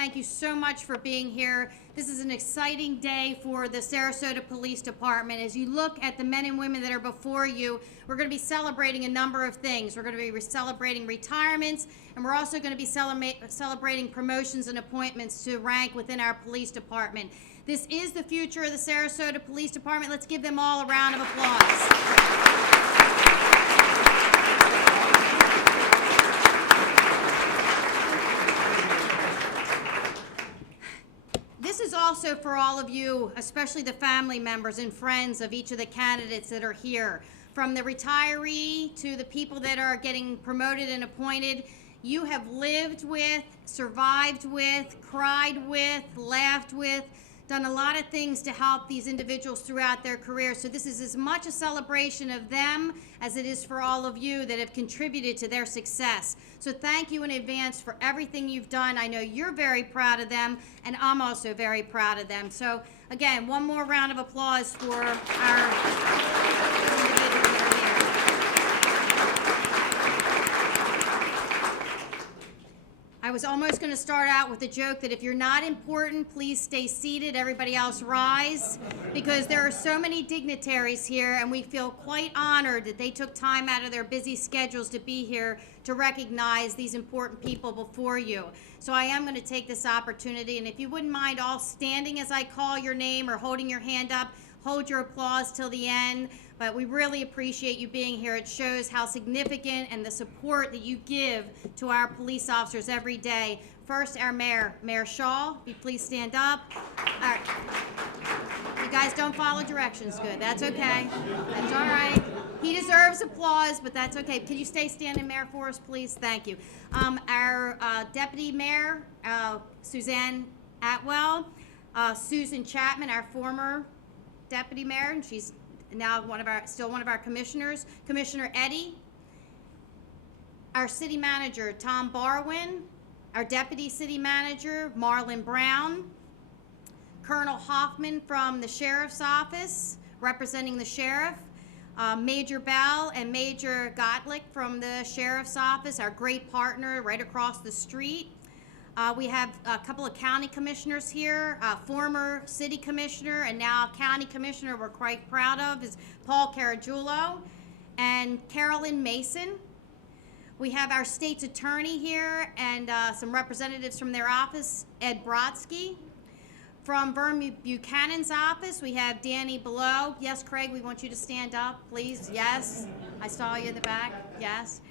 Thank you so much for being here. This is an exciting day for the Sarasota Police Department. As you look at the men and women that are before you, we're going to be celebrating a number of things. We're going to be celebrating retirements, and we're also going to be celebrating promotions and appointments to rank within our police department. This is the future of the Sarasota Police Department. Let's give them all a round of applause. This is also for all of you, especially the family members and friends of each of the candidates that are here. From the retiree to the people that are getting promoted and appointed, you have lived with, survived with, cried with, laughed with, done a lot of things to help these individuals throughout their career. So this is as much a celebration of them as it is for all of you that have contributed to their success. So thank you in advance for everything you've done. I know you're very proud of them, and I'm also very proud of them. So again, one more round of applause for our individuals that are here. I was almost going to start out with a joke that if you're not important, please stay seated. Everybody else rise, because there are so many dignitaries here, and we feel quite honored that they took time out of their busy schedules to be here to recognize these important people before you. So I am going to take this opportunity, and if you wouldn't mind all standing as I call your name or holding your hand up, hold your applause till the end. But we really appreciate you being here. It shows how significant and the support that you give to our police officers every day. First, our mayor, Mayor Shaw, will you please stand up? All right. You guys don't follow directions. Good. That's okay. That's all right. He deserves applause, but that's okay. Can you stay standing, Mayor, for us, please? Thank you. Our Deputy Mayor, Suzanne Atwell, Susan Chapman, our former Deputy Mayor, and she's now still one of our commissioners, Commissioner Eddy, our City Manager, Tom Barwin, our Deputy City Manager, Marlon Brown, Colonel Hoffman from the Sheriff's Office, representing the Sheriff, Major Bell and Major Gottlieb from the Sheriff's Office, our great partner right across the street. We have a couple of county commissioners here. Former city commissioner and now county commissioner we're quite proud of is Paul Caragiulo and Carolyn Mason. We have our state's attorney here and some representatives from their office, Ed Brodsky. From Vern Buchanan's office, we have Danny Below. Yes, Craig, we want you to stand up, please. Yes, I saw you in the back. Yes.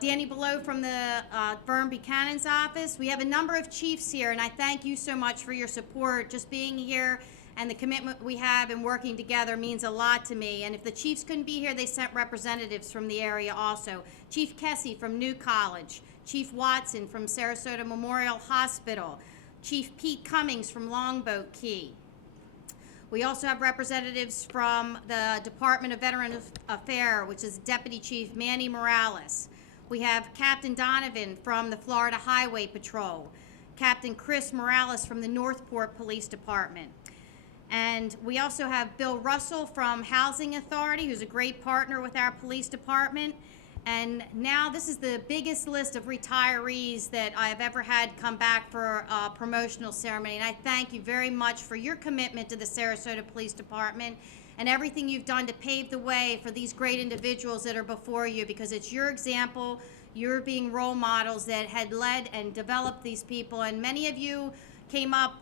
Danny Below from the Vern Buchanan's office. We have a number of chiefs here, and I thank you so much for your support. Just being here and the commitment we have and working together means a lot to me. And if the chiefs couldn't be here, they sent representatives from the area also. Chief Kessie from New College, Chief Watson from Sarasota Memorial Hospital, Chief Pete Cummings from Longboat Key. We also have representatives from the Department of Veterans Affairs, which is Deputy Chief Manny Morales. We have Captain Donovan from the Florida Highway Patrol, Captain Chris Morales from the Northport Police Department. And we also have Bill Russell from Housing Authority, who's a great partner with our police department. And now this is the biggest list of retirees that I have ever had come back for a promotional ceremony. And I thank you very much for your commitment to the Sarasota Police Department and everything you've done to pave the way for these great individuals that are before you, because it's your example, you're being role models that had led and developed these people. And many of you came up,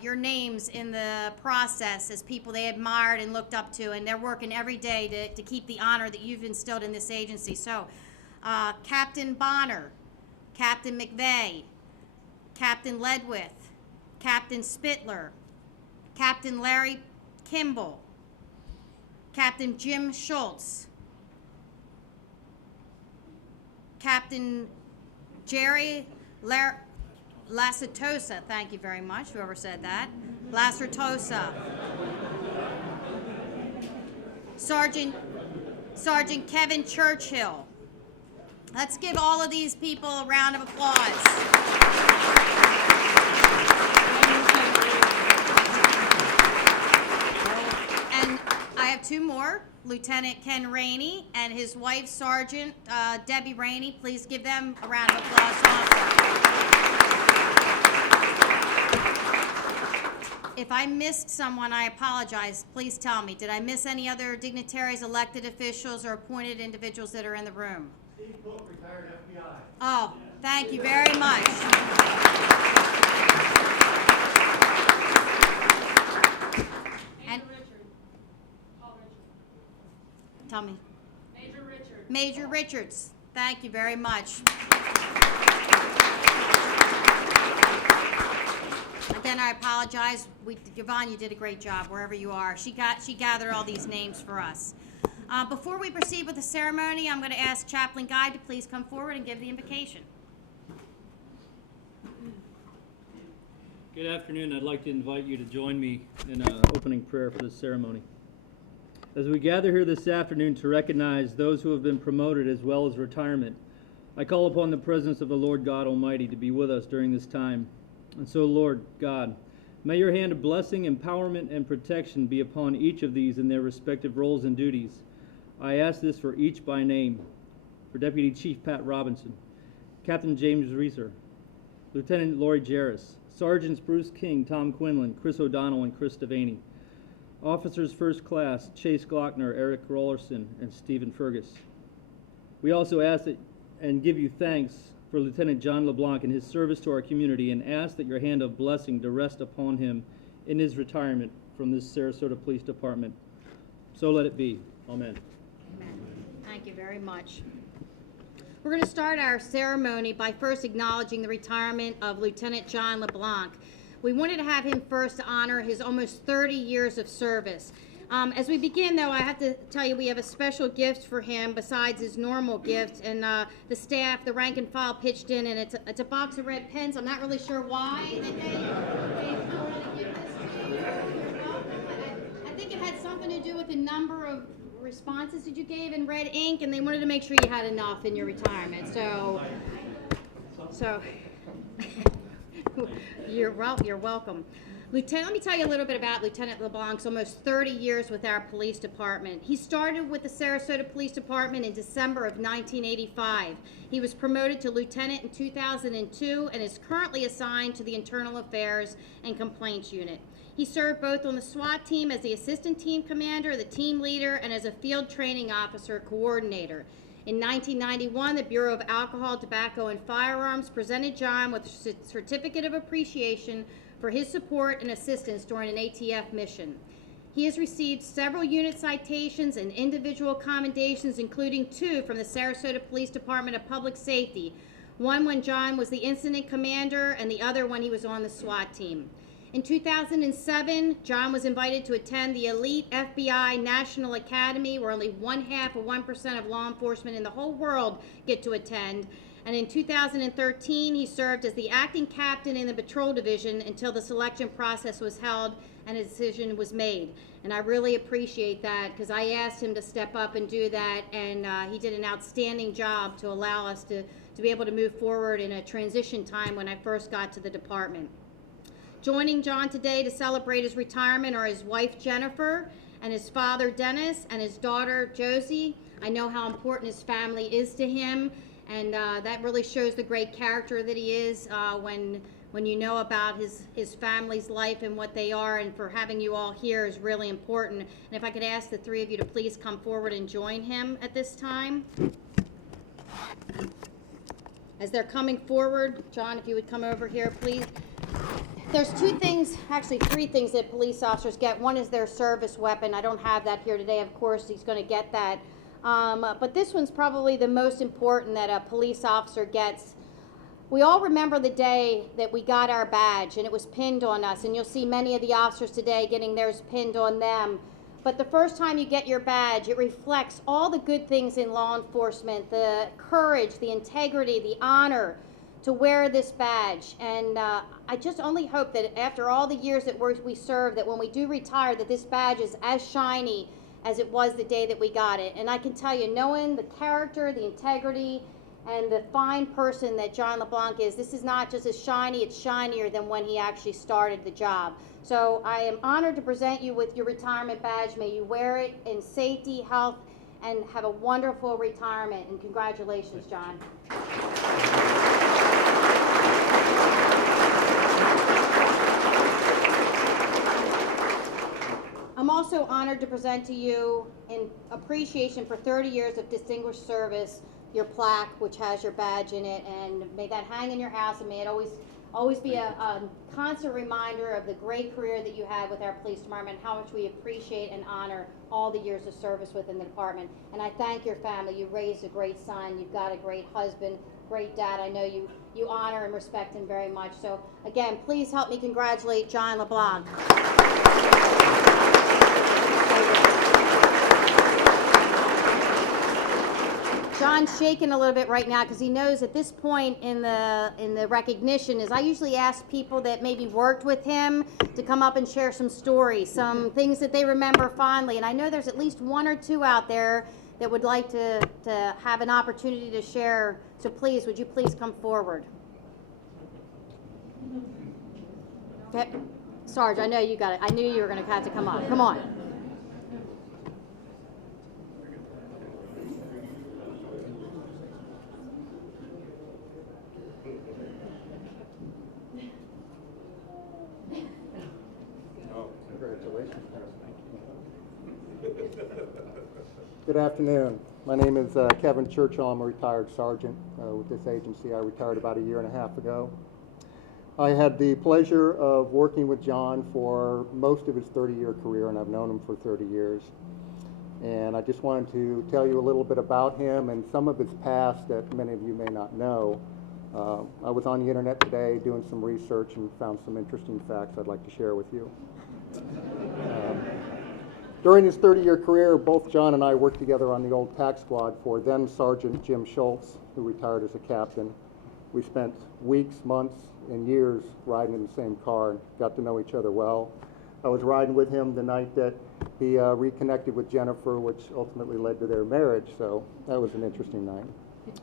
your names in the process as people they admired and looked up to, and they're working every day to keep the honor that you've instilled in this agency. So, Captain Bonner, Captain McVeigh, Captain Ledwith, Captain Spittler, Captain Larry Kimball, Captain Jim Schultz, Captain Jerry Lasatosa, thank you very much, whoever said that. Lasatosa. Sergeant Kevin Churchill. Let's give all of these people a round of applause. And I have two more. Lieutenant Ken Rainey and his wife, Sergeant Debbie Rainey. Please give them a round of applause also. If I missed someone, I apologize. Please tell me. Did I miss any other dignitaries, elected officials, or appointed individuals that are in the room? Steve Gloeckner, retired FBI. Oh, thank you very much. And tell me. Major Richards. Thank you very much. Again, I apologize. Yvonne, you did a great job wherever you are. She gathered all these names for us. Before we proceed with the ceremony, I'm going to ask Chaplain Geib to please come forward and give the invocation. Good afternoon. I'd like to invite you to join me in an opening prayer for this ceremony. As we gather here this afternoon to recognize those who have been promoted as well as retirement, I call upon the presence of the Lord God Almighty to be with us during this time. And so, Lord God, may your hand of blessing, empowerment, and protection be upon each of these in their respective roles and duties. I ask this for each by name. For Deputy Chief Pat Robinson, Captain James Rieser, Lieutenant Lori Jaress, Sergeants Bruce King, Tom Quinlan, Chris O'Donnell, and Chris Devaney. Officers First Class Chase Gloeckner, Erick Raulerson, and Steven Fergus. We also ask that and give you thanks for Lieutenant John LeBlanc and his service to our community, and ask that your hand of blessing to rest upon him in his retirement from this Sarasota Police Department. So let it be. Amen. Amen. Thank you very much. We're going to start our ceremony by first acknowledging the retirement of Lieutenant John LeBlanc. We wanted to have him first to honor his almost 30 years of service. As we begin, though, I have to tell you we have a special gift for him besides his normal gift, and the staff, the rank and file pitched in, and it's a box of red pens. I'm not really sure why they wanted to give this to you. You're welcome. I think it had something to do with the number of responses that you gave in red ink, and they wanted to make sure you had enough in your retirement. So you're welcome. Lieutenant, let me tell you a little bit about Lieutenant LeBlanc's almost 30 years with our police department. He started with the Sarasota Police Department in December of 1985. He was promoted to lieutenant in 2002 and is currently assigned to the Internal Affairs and Complaints Unit. He served both on the SWAT team as the assistant team commander, the team leader, and as a field training officer coordinator. In 1991, the Bureau of Alcohol, Tobacco, and Firearms presented John with a certificate of appreciation for his support and assistance during an ATF mission. He has received several unit citations and individual commendations, including 2 from the Sarasota Police Department of Public Safety, one when John was the incident commander and the other when he was on the SWAT team. In 2007, John was invited to attend the elite FBI National Academy, where only 0.5% of law enforcement in the whole world get to attend. And in 2013, he served as the acting captain in the patrol division until the selection process was held and a decision was made. And I really appreciate that, because I asked him to step up and do that, and he did an outstanding job to allow us to be able to move forward in a transition time when I first got to the department. Joining John today to celebrate his retirement are his wife Jennifer and his father Dennis and his daughter Josie. I know how important his family is to him, and that really shows the great character that he is when you know about his family's life and what they are, and for having you all here is really important. And if I could ask the 3 of you to please come forward and join him at this time. As they're coming forward, John, if you would come over here, please. There's 2 things, actually 3 things that police officers get. One is their service weapon. I don't have that here today. Of course, he's going to get that. But this one's probably the most important that a police officer gets. We all remember the day that we got our badge and it was pinned on us, and you'll see many of the officers today getting theirs pinned on them. But the first time you get your badge, it reflects all the good things in law enforcement, the courage, the integrity, the honor to wear this badge. And I just only hope that after all the years that we serve, that when we do retire, that this badge is as shiny as it was the day that we got it. And I can tell you, knowing the character, the integrity, and the fine person that John LeBlanc is, this is not just as shiny, it's shinier than when he actually started the job. So I am honored to present you with your retirement badge. May you wear it in safety, health, and have a wonderful retirement. And congratulations, John. also honored to present to you, in appreciation for 30 years of distinguished service, your plaque, which has your badge in it, and may that hang in your house, and may it always be a constant reminder of the great career that you had with our police department, how much we appreciate and honor all the years of service within the department. And I thank your family. You raised a great son. You've got a great husband, great dad. I know you honor and respect him very much. So again, please help me congratulate John LeBlanc. John's shaking a little bit right now because he knows at this point in the recognition is I usually ask people that maybe worked with him to come up and share some stories, some things that they remember fondly. And I know there's at least one or two out there that would like to have an opportunity to share. So please, would you please come forward? Okay. Sarge, I know you got it. I knew you were going to have to come on. Come on. Good afternoon. My name is Kevin Churchill. I'm a retired sergeant with this agency. I retired about a year and a half ago. I had the pleasure of working with John for most of his 30-year career, and I've known him for 30 years. And I just wanted to tell you a little bit about him and some of his past that many of you may not know. I was on the internet today doing some research and found some interesting facts I'd like to share with you. During his 30-year career, both John and I worked together on the old tax squad for then Sergeant Jim Schultz, who retired as a captain. We spent weeks, months, and years riding in the same car and got to know each other well. I was riding with him the night that he reconnected with Jennifer, which ultimately led to their marriage, so that was an interesting night.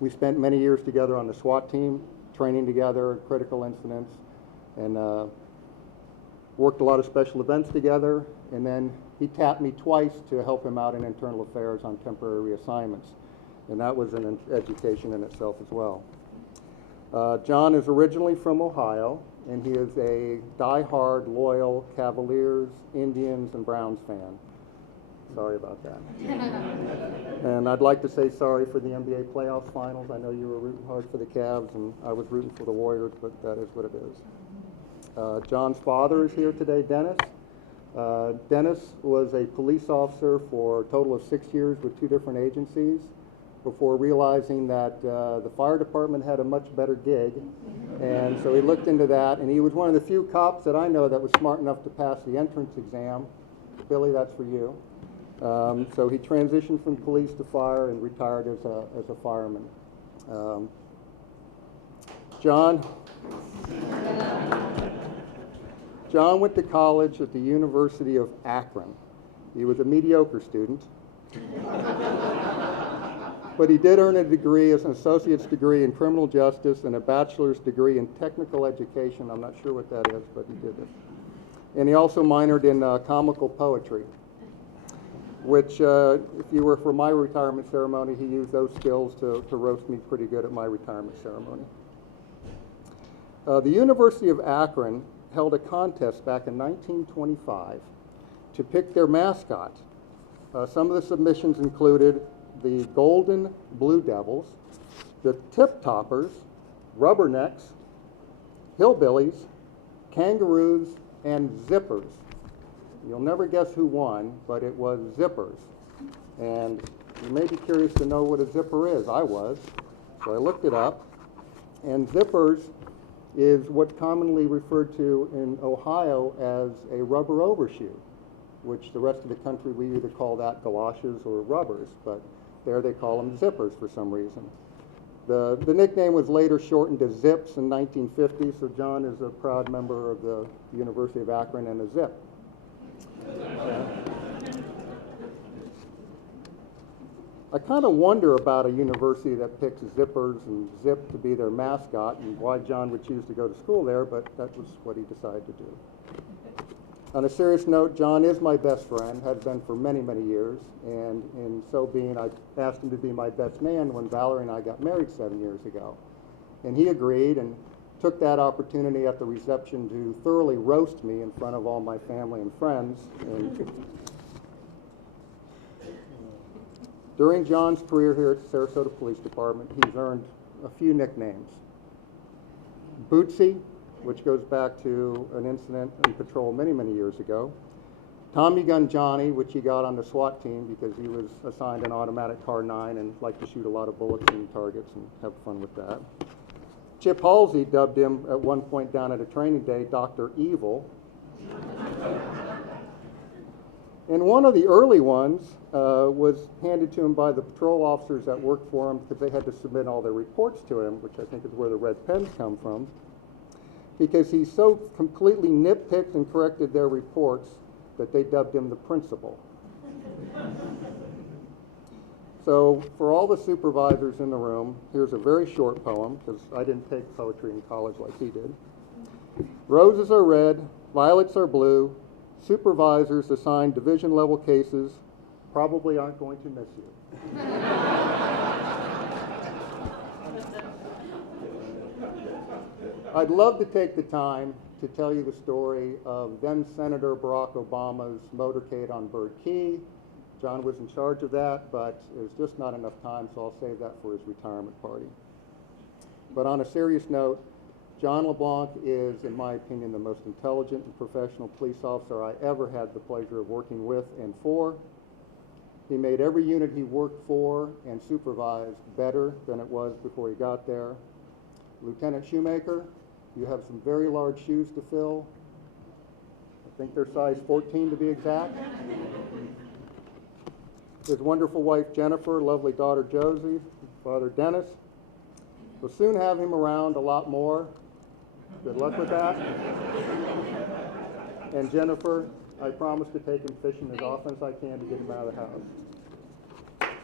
We spent many years together on the SWAT team, training together, critical incidents, and worked a lot of special events together, and then he tapped me twice to help him out in internal affairs on temporary assignments, and that was an education in itself as well. John is originally from Ohio, and he is a die-hard, loyal Cavaliers, Indians, and Browns fan. Sorry about that. And I'd like to say sorry for the NBA playoffs finals. I know you were rooting hard for the Cavs, and I was rooting for the Warriors, but that is what it is. John's father is here today, Dennis. Dennis was a police officer for a total of 6 years with 2 different agencies before realizing that the fire department had a much better gig, and so he looked into that, and he was one of the few cops that I know that was smart enough to pass the entrance exam. Billy, that's for you. So he transitioned from police to fire and retired as a fireman. John went to college at the University of Akron. He was a mediocre student, but he did earn a degree as an associate's degree in criminal justice and a bachelor's degree in technical education. I'm not sure what that is, but he did it. And he also minored in comical poetry, which, if you were for my retirement ceremony, he used those skills to roast me pretty good at my retirement ceremony. The University of Akron held a contest back in 1925 to pick their mascot. Some of the submissions included the Golden Blue Devils, the Tip Toppers, Rubbernecks, Hillbillies, Kangaroos, and Zippers. You'll never guess who won, but it was Zippers. And you may be curious to know what a zipper is. I was. So I looked it up. And Zippers is what's commonly referred to in Ohio as a rubber overshoe, which the rest of the country we either call that galoshes or rubbers, but there they call them zippers for some reason. The nickname was later shortened to Zips in 1950, so John is a proud member of the University of Akron and a Zip. I kind of wonder about a university that picks zippers and Zip to be their mascot and why John would choose to go to school there, but that was what he decided to do. On a serious note, John is my best friend, has been for many, many years, and in so being, I asked him to be my best man when Valerie and I got married 7 years ago. And he agreed and took that opportunity at the reception to thoroughly roast me in front of all my family and friends. And During John's career here at the Sarasota Police Department, he's earned a few nicknames. Bootsy, which goes back to an incident in patrol many, many years ago. Tommy Gun Johnny, which he got on the SWAT team because he was assigned an automatic car 9 and liked to shoot a lot of bullets and targets and have fun with that. Chip Halsey dubbed him at one point down at a training day, Dr. Evil. And one of the early ones was handed to him by the patrol officers that worked for him because they had to submit all their reports to him, which I think is where the red pens come from, because he so completely nitpicked and corrected their reports that they dubbed him the principal. So for all the supervisors in the room, here's a very short poem, because I didn't take poetry in college like he did. Roses are red, violets are blue. Supervisors assigned division level cases probably aren't going to miss you. I'd love to take the time to tell you the story of then Senator Barack Obama's motorcade on Bird Key. John was in charge of that, but there's just not enough time, so I'll save that for his retirement party. But on a serious note, John LeBlanc is, in my opinion, the most intelligent and professional police officer I ever had the pleasure of working with and for. He made every unit he worked for and supervised better than it was before he got there. Lieutenant Shoemaker, you have some very large shoes to fill. I think they're size 14 to be exact. His wonderful wife Jennifer, lovely daughter Josie, father Dennis. We'll soon have him around a lot more. Good luck with that. And Jennifer, I promise to take him fishing as often as I can to get him out of the house.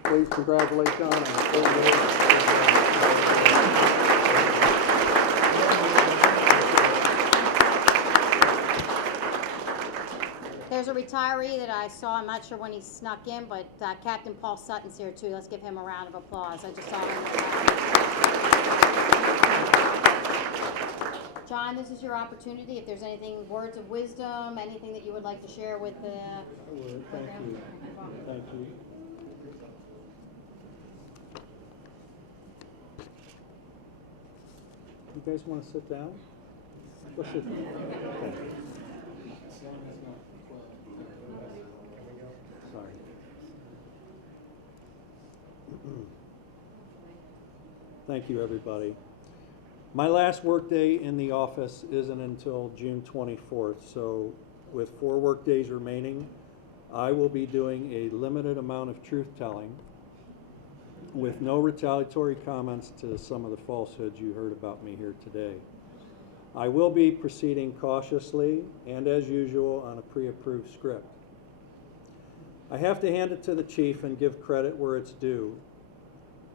Please congratulate John on his 30 years. There's a retiree that I saw, I'm not sure when he snuck in, but Captain Paul Sutton's here too. Let's give him a round of applause. I just saw him. John, this is your opportunity. If there's anything, words of wisdom, anything that you would like to share with the program. Thank you. Thank you. You guys want to sit down? Let's sit down. Okay. Sorry. Thank you, everybody. My last workday in the office isn't until June 24th, so with 4 work days remaining, I will be doing a limited amount of truth-telling with no retaliatory comments to some of the falsehoods you heard about me here today. I will be proceeding cautiously and as usual on a pre-approved script. I have to hand it to the chief and give credit where it's due.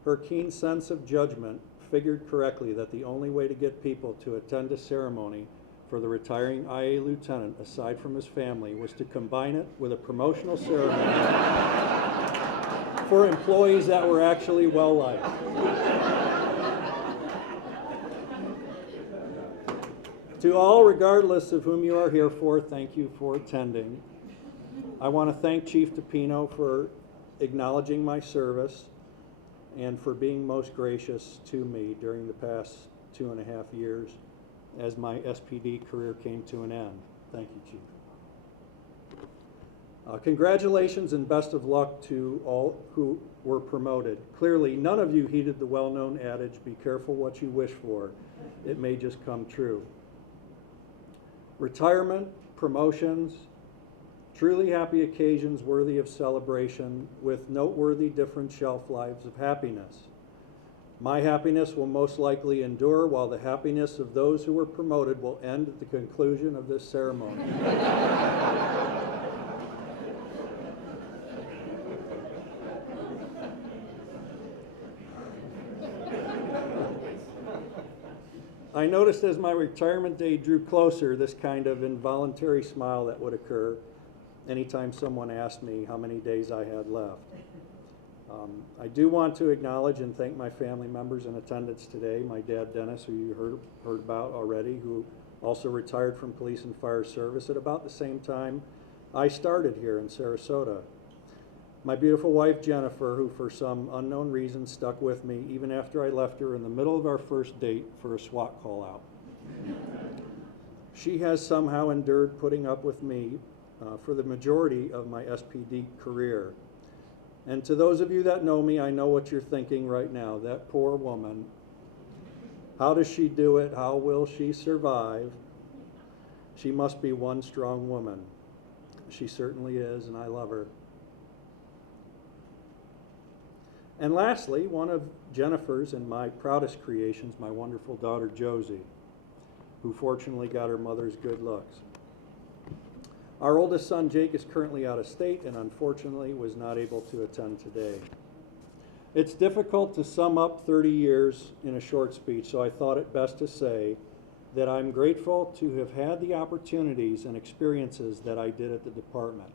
Her keen sense of judgment figured correctly that the only way to get people to attend a ceremony for the retiring IA lieutenant, aside from his family, was to combine it with a promotional ceremony for employees that were actually well-liked. To all, regardless of whom you are here for, thank you for attending. I want to thank Chief Dipino for acknowledging my service and for being most gracious to me during the past 2.5 years as my SPD career came to an end. Thank you, Chief. Congratulations and best of luck to all who were promoted. Clearly, none of you heeded the well-known adage, be careful what you wish for. It may just come true. Retirement, promotions, truly happy occasions worthy of celebration with noteworthy different shelf lives of happiness. My happiness will most likely endure, while the happiness of those who were promoted will end at the conclusion of this ceremony. I noticed as my retirement day drew closer this kind of involuntary smile that would occur anytime someone asked me how many days I had left. I do want to acknowledge and thank my family members in attendance today. My dad, Dennis, who you heard about already, who also retired from police and fire service at about the same time I started here in Sarasota. My beautiful wife, Jennifer, who for some unknown reason stuck with me even after I left her in the middle of our first date for a SWAT call out. She has somehow endured putting up with me for the majority of my SPD career. And to those of you that know me, I know what you're thinking right now. That poor woman. How does she do it? How will she survive? She must be one strong woman. She certainly is, and I love her. And lastly, one of Jennifer's and my proudest creations, my wonderful daughter Josie, who fortunately got her mother's good looks. Our oldest son Jake is currently out of state and unfortunately was not able to attend today. It's difficult to sum up 30 years in a short speech, so I thought it best to say that I'm grateful to have had the opportunities and experiences that I did at the department.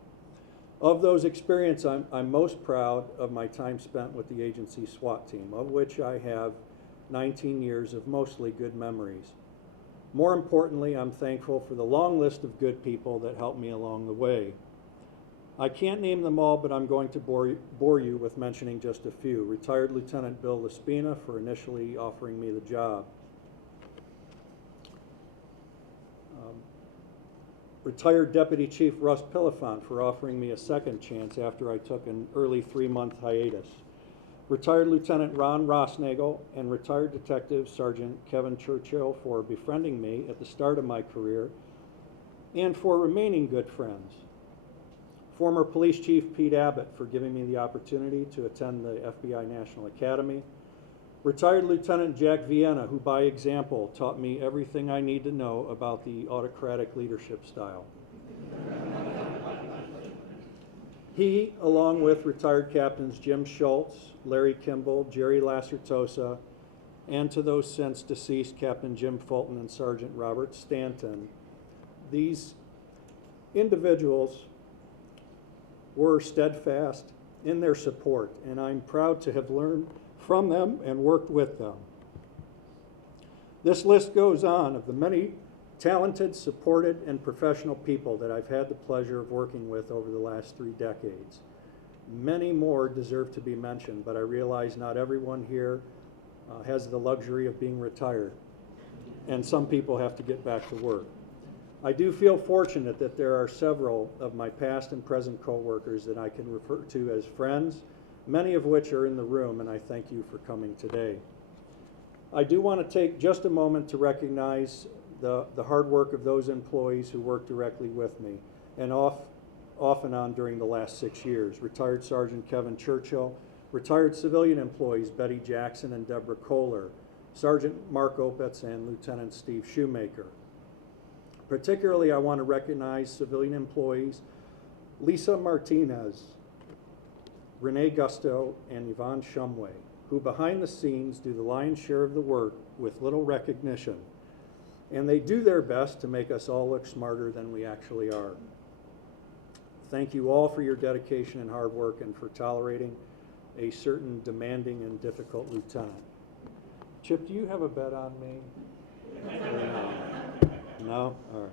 Of those experiences, I'm most proud of my time spent with the agency SWAT team, of which I have 19 years of mostly good memories. More importantly, I'm thankful for the long list of good people that helped me along the way. I can't name them all, but I'm going to bore you with mentioning just a few. Retired Lieutenant Bill Laspina for initially offering me the job. Retired Deputy Chief Russ Pilifant for offering me a second chance after I took an early 3-month hiatus. Retired Lieutenant Ron Rossnagel and retired Detective Sergeant Kevin Churchill for befriending me at the start of my career and for remaining good friends. Former Police Chief Pete Abbott for giving me the opportunity to attend the FBI National Academy. Retired Lieutenant Jack Vienna, who by example taught me everything I need to know about the autocratic leadership style. He, along with retired captains Jim Schultz, Larry Kimball, Jerry Lacertosa, and to those since deceased Captain Jim Fulton and Sergeant Robert Stanton, these individuals were steadfast in their support, and I'm proud to have learned from them and worked with them. This list goes on of the many talented, supported, and professional people that I've had the pleasure of working with over the last 3 decades. Many more deserve to be mentioned, but I realize not everyone here has the luxury of being retired, and some people have to get back to work. I do feel fortunate that there are several of my past and present coworkers that I can refer to as friends, many of which are in the room, and I thank you for coming today. I do want to take just a moment to recognize the hard work of those employees who work directly with me and off and on during the last 6 years. Retired Sergeant Kevin Churchill, retired civilian employees Betty Jackson and Deborah Kohler, Sergeant Mark Opitz and Lieutenant Steve Shoemaker. Particularly, I want to recognize civilian employees Lisa Martinez, Renee Gusto, and Yvonne Shumway, who behind the scenes do the lion's share of the work with little recognition. And they do their best to make us all look smarter than we actually are. Thank you all for your dedication and hard work and for tolerating a certain demanding and difficult lieutenant. Chip, do you have a bet on me? No? All right.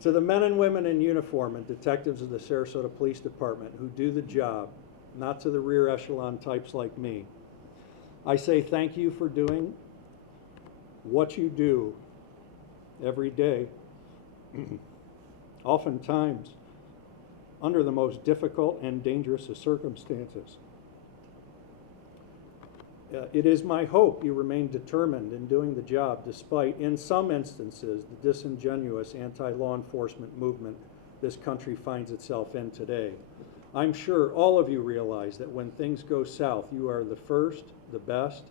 To the men and women in uniform and detectives of the Sarasota Police Department who do the job, not to the rear echelon types like me, I say thank you for doing what you do every day, oftentimes under the most difficult and dangerous of circumstances. It is my hope you remain determined in doing the job despite, in some instances, the disingenuous anti-law enforcement movement this country finds itself in today. I'm sure all of you realize that when things go south, you are the first, the best,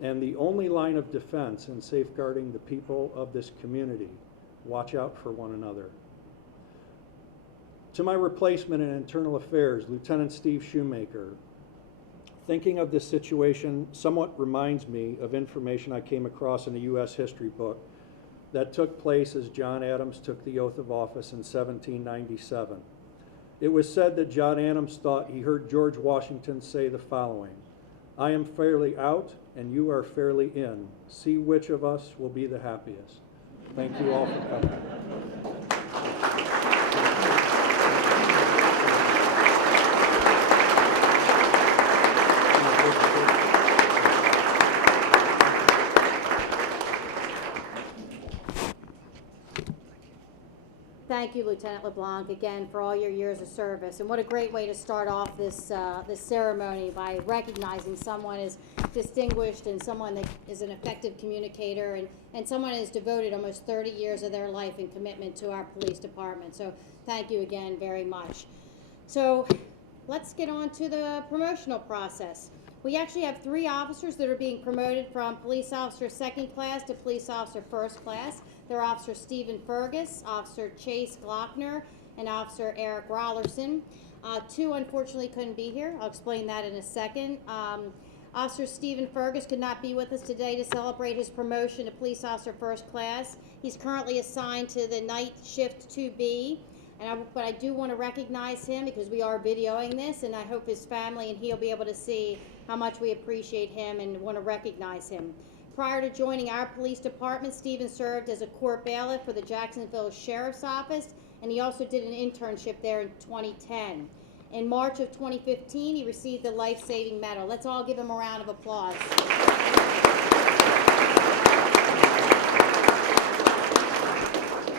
and the only line of defense in safeguarding the people of this community. Watch out for one another. To my replacement in Internal Affairs, Lieutenant Steve Shoemaker, thinking of this situation somewhat reminds me of information I came across in a U.S. history book that took place as John Adams took the oath of office in 1797. It was said that John Adams thought he heard George Washington say the following: "I am fairly out and you are fairly in. See which of us will be the happiest." Thank you all for coming. thank you, Lieutenant LeBlanc, again for all your years of service. And what a great way to start off this ceremony by recognizing someone as distinguished and someone that is an effective communicator and someone that has devoted almost 30 years of their life and commitment to our police department. So thank you again very much. So let's get on to the promotional process. We actually have 3 officers that are being promoted from police officer 2nd class to police officer 1st class. They're Officer Steven Fergus, Officer Chase Gloeckner, and Officer Erick Raulerson. 2 unfortunately couldn't be here. I'll explain that in a second. Officer Steven Fergus could not be with us today to celebrate his promotion to police officer 1st class. He's currently assigned to the night shift 2B. But I do want to recognize him because we are videoing this, and I hope his family and he'll be able to see how much we appreciate him and want to recognize him. Prior to joining our police department, Steven served as a court bailiff for the Jacksonville Sheriff's Office, and he also did an internship there in 2010. In March of 2015, he received the Life-Saving Medal. Let's all give him a round of applause.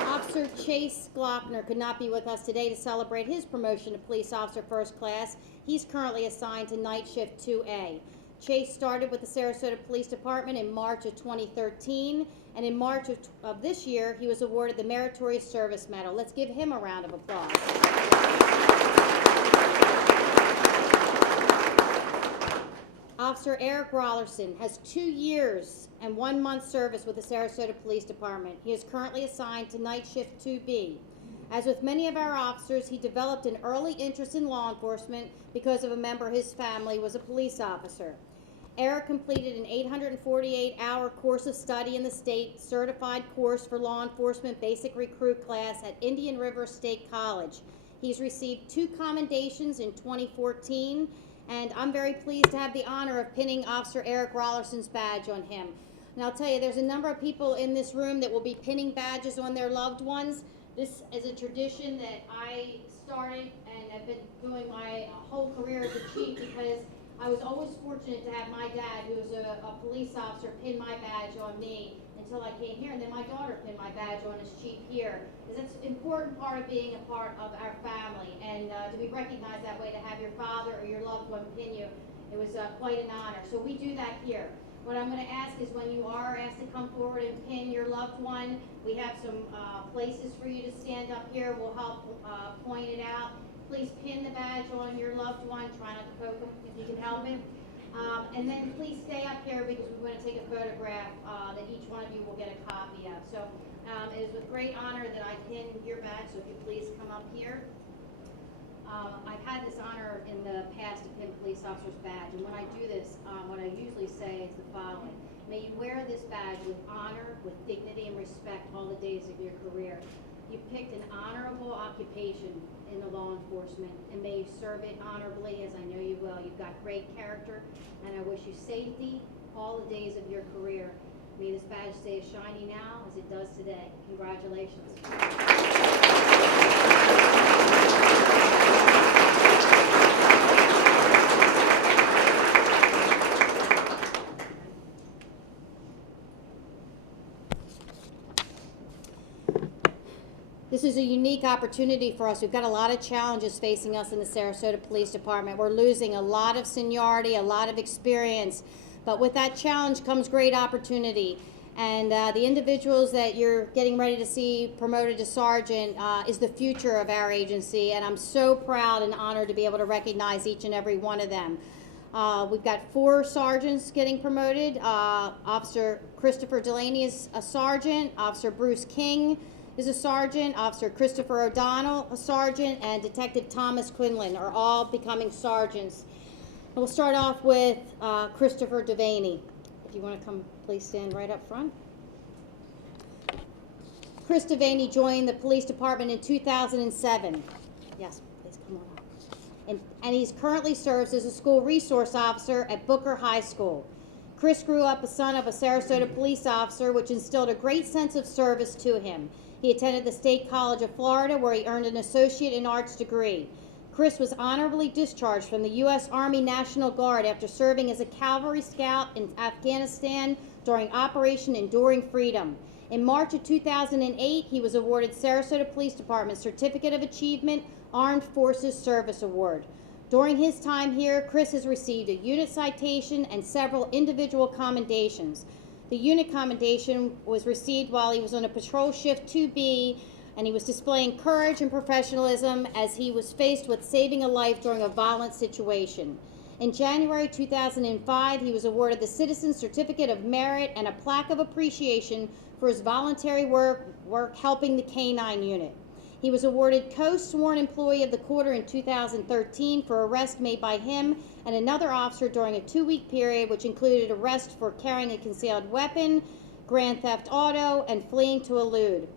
Officer Chase Gloeckner could not be with us today to celebrate his promotion to police officer 1st class. He's currently assigned to night shift 2A. Chase started with the Sarasota Police Department in March of 2013, and in March of this year, he was awarded the Meritorious Service Medal. Let's give him a round of applause. Officer Erick Raulerson has 2 years and 1 month service with the Sarasota Police Department. He is currently assigned to night shift 2B. As with many of our officers, he developed an early interest in law enforcement because of a member of his family was a police officer. Erick completed an 848-hour course of study in the state certified course for law enforcement basic recruit class at Indian River State College. He's received 2 commendations in 2014, and I'm very pleased to have the honor of pinning Officer Erick Raulerson's badge on him. And I'll tell you, there's a number of people in this room that will be pinning badges on their loved ones. This is a tradition that I started and have been doing my whole career as a chief because I was always fortunate to have my dad, who was a police officer, pin my badge on me until I came here, and then my daughter pinned my badge on as chief here. Because that's an important part of being a part of our family, and to be recognized that way, to have your father or your loved one pin you, it was quite an honor. So we do that here. What I'm going to ask is when you are asked to come forward and pin your loved one, we have some places for you to stand up here. We'll help point it out. Please pin the badge on your loved one. Try not to poke them if you can help it. And then please stay up here because we're going to take a photograph that each one of you will get a copy of. So it is with great honor that I pin your badge, so if you please come up here. I've had this honor in the past to pin police officer's badge, and when I do this, what I usually say is the following. May you wear this badge with honor, with dignity, and respect all the days of your career. You picked an honorable occupation in the law enforcement, and may you serve it honorably, as I know you will. You've got great character, and I wish you safety all the days of your career. May this badge stay as shiny now as it does today. Congratulations. This is a unique opportunity for us. We've got a lot of challenges facing us in the Sarasota Police Department. We're losing a lot of seniority, a lot of experience, but with that challenge comes great opportunity. And the individuals that you're getting ready to see promoted to sergeant is the future of our agency, and I'm so proud and honored to be able to recognize each and every one of them. We've got 4 sergeants getting promoted. Officer Christopher Delaney is a sergeant, Officer Bruce King is a sergeant, Officer Christopher O'Donnell, a sergeant, and Detective Thomas Quinlan are all becoming sergeants. And we'll start off with Christopher Devaney. If you want to come, please stand right up front. Chris Devaney joined the police department in 2007. Yes, please come on up. And he currently serves as a school resource officer at Booker High School. Chris grew up a son of a Sarasota police officer, which instilled a great sense of service to him. He attended the State College of Florida, where he earned an Associate in Arts degree. Chris was honorably discharged from the U.S. Army National Guard after serving as a cavalry scout in Afghanistan during Operation Enduring Freedom. In March of 2008, he was awarded Sarasota Police Department Certificate of Achievement Armed Forces Service Award. During his time here, Chris has received a unit citation and several individual commendations. The unit commendation was received while he was on a patrol shift 2B, and he was displaying courage and professionalism as he was faced with saving a life during a violent situation. In January 2005, he was awarded the Citizen Certificate of Merit and a plaque of appreciation for his voluntary work helping the K-9 unit. He was awarded Co-Sworn Employee of the Quarter in 2013 for arrest made by him and another officer during a 2-week period, which included arrest for carrying a concealed weapon, grand theft auto, and fleeing to elude.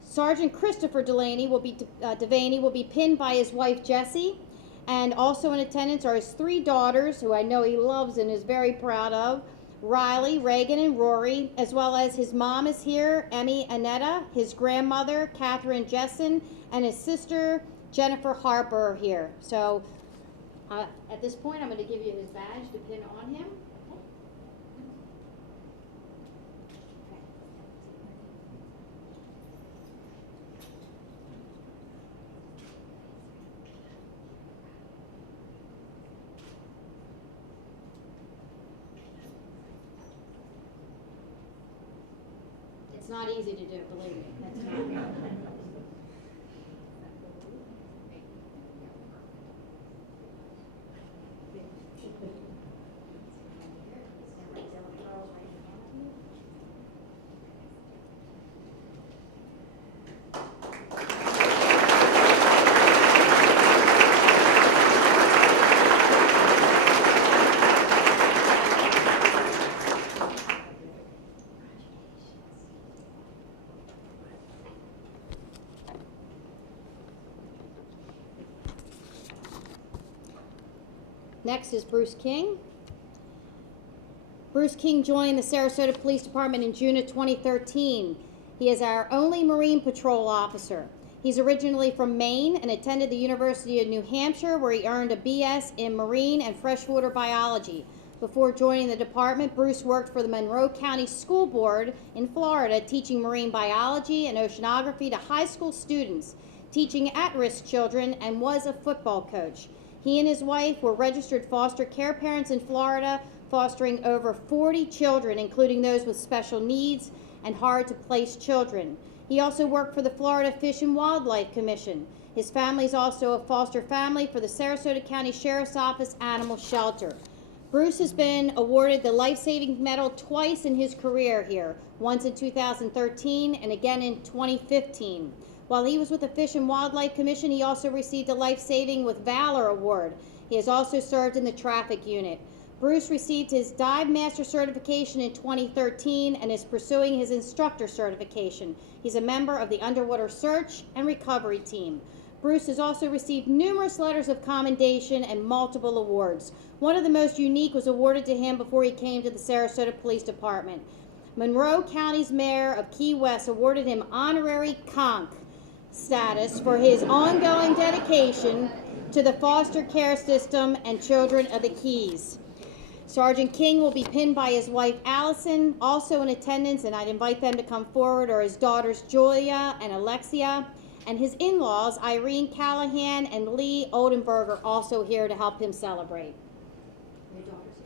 Sergeant Christopher Devaney will be pinned by his wife Jessie, and also in attendance are his 3 daughters, who I know he loves and is very proud of, Riley, Reagan, and Rory, as well as his mom is here, Emmy Annetta, his grandmother, Catherine Jessen, and his sister, Jennifer Harper, are here. So at this point, I'm going to give you his badge to pin on him. It's not easy to do, believe me. Next is Bruce King. Bruce King joined the Sarasota Police Department in June of 2013. He is our only Marine Patrol officer. He's originally from Maine and attended the University of New Hampshire, where he earned a BS in Marine and Freshwater Biology. Before joining the department, Bruce worked for the Monroe County School Board in Florida, teaching marine biology and oceanography to high school students, teaching at-risk children, and was a football coach. He and his wife were registered foster care parents in Florida, fostering over 40 children, including those with special needs and hard-to-place children. He also worked for the Florida Fish and Wildlife Commission. His family is also a foster family for the Sarasota County Sheriff's Office Animal Shelter. Bruce has been awarded the Life Saving Medal twice in his career here, once in 2013 and again in 2015. While he was with the Fish and Wildlife Commission, he also received a Life Saving with Valor Award. He has also served in the traffic unit. Bruce received his Dive Master certification in 2013 and is pursuing his instructor certification. He's a member of the Underwater Search and Recovery Team. Bruce has also received numerous letters of commendation and multiple awards. One of the most unique was awarded to him before he came to the Sarasota Police Department. Monroe County's Mayor of Key West awarded him honorary conch status for his ongoing dedication to the foster care system and children of the Keys. Sergeant King will be pinned by his wife Allison. Also in attendance, and I'd invite them to come forward, are his daughters Julia and Alexia, and his in-laws Irene Callahan and Lee Oldenburg are also here to help him celebrate. Your daughters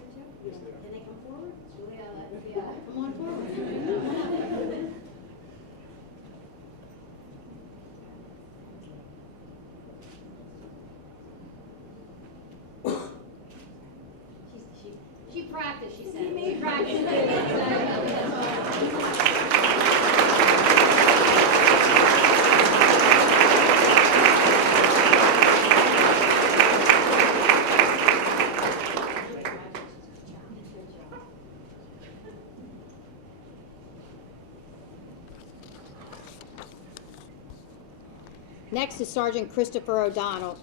here too? Can they come forward? Yeah. Come on forward. She practiced, she said. She practiced. Next is Sergeant Christopher O'Donnell.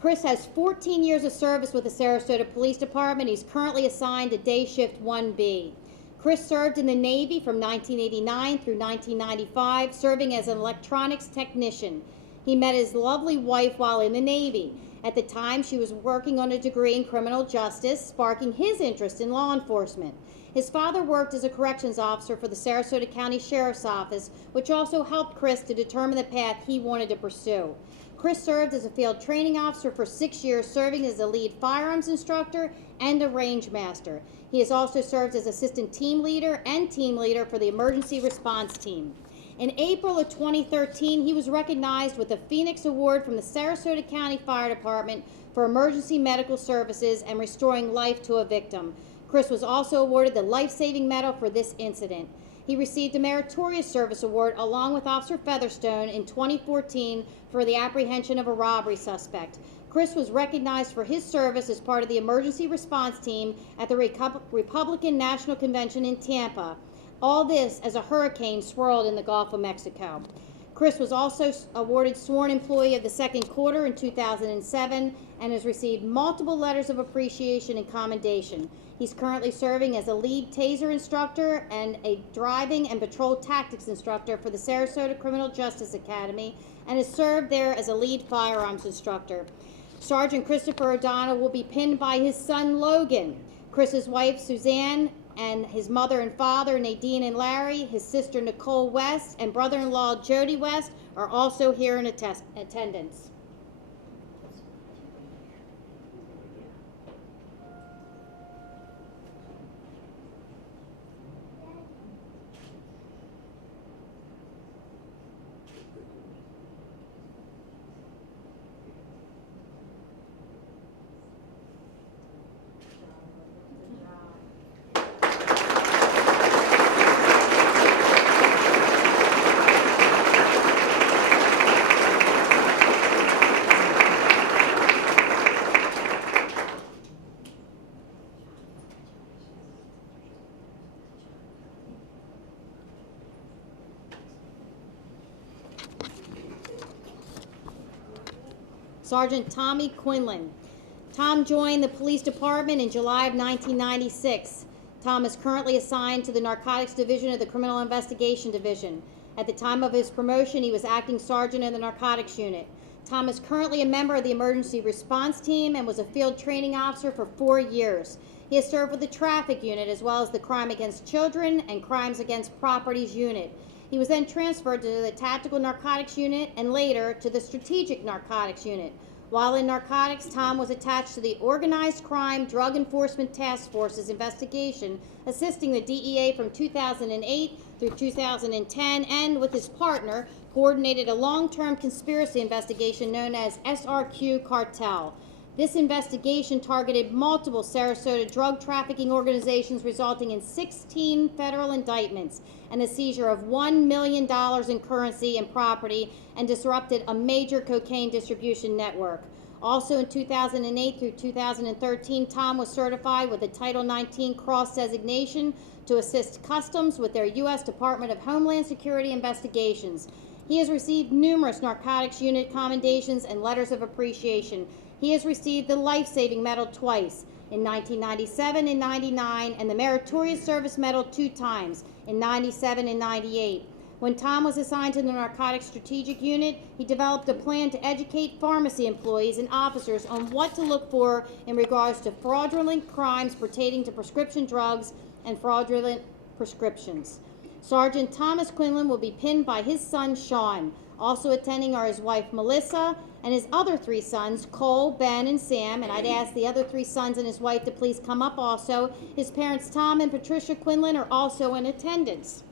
Chris has 14 years of service with the Sarasota Police Department. He's currently assigned to Day Shift 1B. Chris served in the Navy from 1989 through 1995, serving as an electronics technician. He met his lovely wife while in the Navy. At the time, she was working on a degree in criminal justice, sparking his interest in law enforcement. His father worked as a corrections officer for the Sarasota County Sheriff's Office, which also helped Chris to determine the path he wanted to pursue. Chris served as a field training officer for 6 years, serving as a lead firearms instructor and a range master. He has also served as assistant team leader and team leader for the emergency response team. In April of 2013, he was recognized with the Phoenix Award from the Sarasota County Fire Department for emergency medical services and restoring life to a victim. Chris was also awarded the Life-Saving Medal for this incident. He received a Meritorious Service Award along with Officer Featherstone in 2014 for the apprehension of a robbery suspect. Chris was recognized for his service as part of the emergency response team at the Republican National Convention in Tampa. All this as a hurricane swirled in the Gulf of Mexico. Chris was also awarded Sworn Employee of the Second Quarter in 2007 and has received multiple letters of appreciation and commendation. He's currently serving as a lead taser instructor and a driving and patrol tactics instructor for the Sarasota Criminal Justice Academy and has served there as a lead firearms instructor. Sergeant Christopher O'Donnell will be pinned by his son Logan, Chris's wife Suzanne, and his mother and father Nadine and Larry, his sister Nicole West, and brother-in-law Jody West are also here in attendance. Sergeant Tommy Quinlan. Tom joined the police department in July of 1996. Tom is currently assigned to the Narcotics Division of the Criminal Investigation Division. At the time of his promotion, he was acting sergeant in the Narcotics Unit. Tom is currently a member of the Emergency Response Team and was a field training officer for 4 years. He has served with the Traffic Unit as well as the Crime Against Children and Crimes Against Properties Unit. He was then transferred to the Tactical Narcotics Unit and later to the Strategic Narcotics Unit. While in narcotics, Tom was attached to the Organized Crime Drug Enforcement Task Force's investigation, assisting the DEA from 2008 through 2010, and with his partner, coordinated a long-term conspiracy investigation known as SRQ Cartel. This investigation targeted multiple Sarasota drug trafficking organizations, resulting in 16 federal indictments and the seizure of $1 million in currency and property, and disrupted a major cocaine distribution network. Also in 2008 through 2013, Tom was certified with a Title 19 cross designation to assist Customs with their U.S. Department of Homeland Security investigations. He has received numerous Narcotics Unit commendations and letters of appreciation. He has received the Life-Saving Medal twice, in 1997 and 99, and the Meritorious Service Medal 2 times, in 97 and 98. When Tom was assigned to the Narcotics Strategic Unit, he developed a plan to educate pharmacy employees and officers on what to look for in regards to fraudulent crimes pertaining to prescription drugs and fraudulent prescriptions. Sergeant Thomas Quinlan will be pinned by his son, Sean. Also attending are his wife, Melissa, and his other 3 sons, Cole, Ben, and Sam, and I'd ask the other 3 sons and his wife to please come up also. His parents, Tom and Patricia Quinlan, are also in attendance.